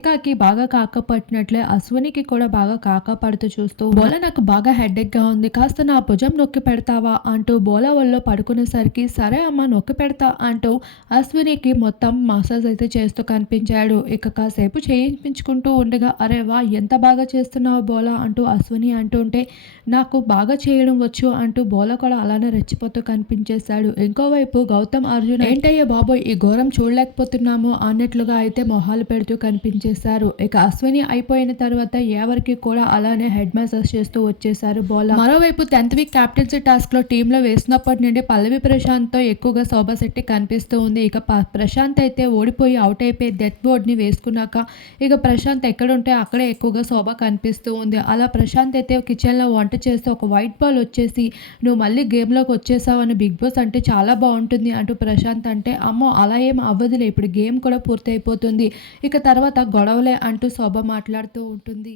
కాకి బాగా కాకపట్టినట్లే అశ్వినికి కూడా బాగా కాకపడుతూ చూస్తూ, "బోల నాకు బాగా హెడేక్‌గా ఉంది. కాస్త నా భుజం నొక్కి పెడతావా?" అంటూ బోల ఒళ్ళో పడుకునేసరికి, "సరే అమ్మ నొక్కి పెడతా" అంటూ అశ్వినికి మొత్తం మసాజ్ అయితే చేస్తూ కనిపించాడు. ఇక కాసేపు చేయించుకుంటూ ఉండగా, "అరే వాహ్! ఎంత బాగా చేస్తున్నావు బోల" అంటూ అశ్విని అంటుంటే, "నాకు బాగా చేయడం వచ్చు" అంటూ బోల కూడా అలానే రెచ్చిపోతూ కనిపించేశాడు. ఇంకోవైపు గౌతమ్, అర్జున్, "ఏంటయ్య బాబోయ్! ఈ ఘోరం చూడలేకపోతున్నాము" అన్నట్లుగా అయితే మొహాలు పెడుతూ కనిపించేశారు. ఇక అశ్విని అయిపోయిన తర్వాత ఎవరికి కూడా అలానే హెడ్ మసాజ్ చేస్తూ వచ్చేశారు బోల. మరోవైపు 10th వీక్ క్యాప్టెన్సీ టాస్క్‌లో టీమ్‌లో వేసినప్పటి నుండి పల్లవి ప్రశాంత్‌తో ఎక్కువగా శోభా శెట్టి కనిపిస్తూ ఉంది. ఇక ప్రశాంత్ అయితే ఓడిపోయి అవుట్ అయిపోయి డెత్ బోర్డ్‌ని వేసుకున్నాక ఇక ప్రశాంత్ ఎక్కడుంటే అక్కడే ఎక్కువగా శోభ కనిపిస్తూ ఉంది. అలా ప్రశాంత్ అయితే కిచెన్‌లో వంట చేస్తూ ఒక వైట్ బాల్ వచ్చేసి, "నువ్వు మళ్ళీ గేమ్‌లోకి వచ్చేసావు అని బిగ్ బాస్ అంటే చాలా బావుంటుంది" అంటూ ప్రశాంత్ అంటే, "అమ్మో! అలా ఏం అవ్వదులే, ఇప్పుడు గేమ్ కూడా పూర్తయిపోతుంది. ఇక తర్వాత గొడవలే" అంటూ శోభ మాట్లాడుతూ ఉంటుంది.